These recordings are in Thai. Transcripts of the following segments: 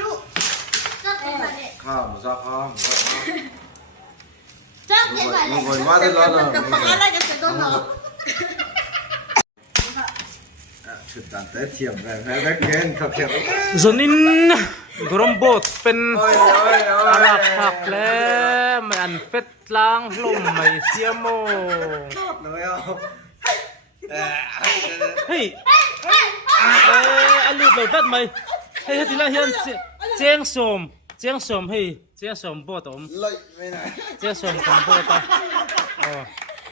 chú chắc cái mà đấyข้าวหมูสับข้าวหมูสับข้าว chắc cái mà đấy ngồi quá thế lo rồi cái này cái gì đó nó ชุดตันเตะเทียมกันแพ้เกนขับเทียม zonin grombot pen โอ้ย ala phak le mai an fet lang hlom mai siamo เลยอ่ะ hey alu lo dat mai hey tila hian cheng som hey cheng som bot om เลยไม่ไหน cheng som kom bot ta oh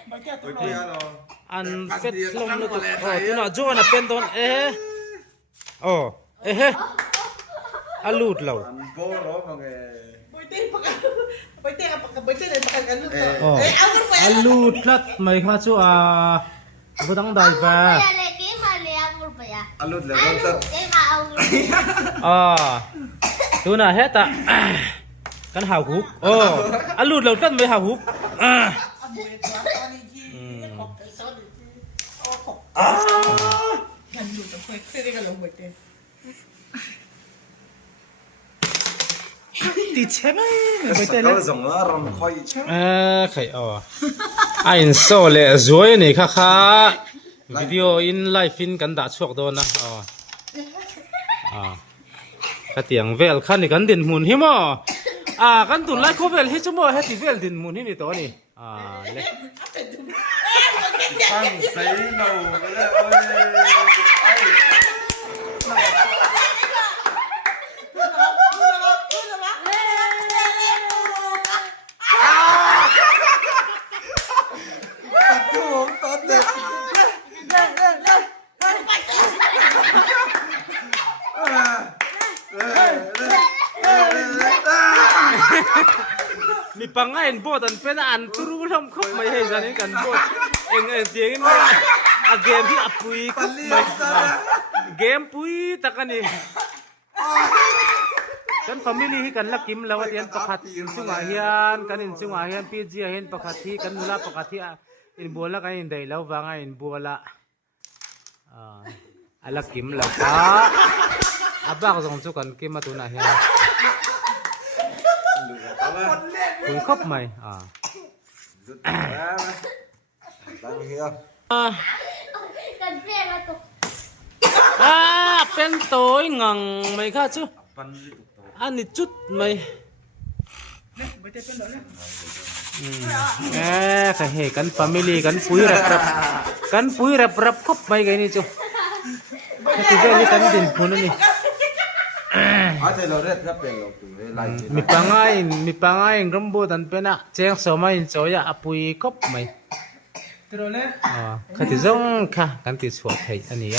ไปเที่ยวเนาะ an fet hlom lu tu oh tuna jo na pen don oh alut lo อันโบร้องไง oh alut plat mai kha chu a budang dai ba cái này cái mà này ăn một phải à อันรุ่นเลยต้องตัด cái mà ông tuna heta kan hau huk alut lo tan mai hau huk ti chemaไปเต้นแล้วส่งแล้วรำคอยเช่ khai in so le zoi ni kha video in live in kan da chuak do na ka tiang vel khan ni kan din mun hi mo kan tun lai kho vel hi chu mo he ti vel din mun hi ni to ni le ตั้งใส่เราแล้วโอ้ยถูกต้นเด็กมีปังไงบอตันเป็นอันตุรุลำคบไม่ให้จันนี่กันบอเองเสียงว่าเกมที่อปุยคบไม่เกมปุยตะกันนี่กันฟามิลี่ที่กันลักกิมแล้วว่าเรียนประคัตสุงอาเฮียนกันอินสุงอาเฮียนพีจีอาเฮียนประคัตที่กันมุลาประคัตที่อินบัวละกันอินได้แล้ววางอินบัวละลักกิมแล้วก็บ้าก็ส่งสุกันกิมมาตุนอาเฮียนคุณคบไหมตั้งเฮีย cần phê là tục เป็นตัวงังไหมค่ะchú ปัน อันนี้จุดไหมค่ะเฮกันฟามิลี่กันปุยรับครบไหมกันนี่chúที่เจ้านี่กันดินพูนนี่อาจจะเราเรียกก็เป็นเราตัวไล่มีปังไงกรมบูตันเป็นอะเจ้าสมัยโซยาปุยครบไหมค่ะที่จงค่ะกันติดสวดให้อันนี้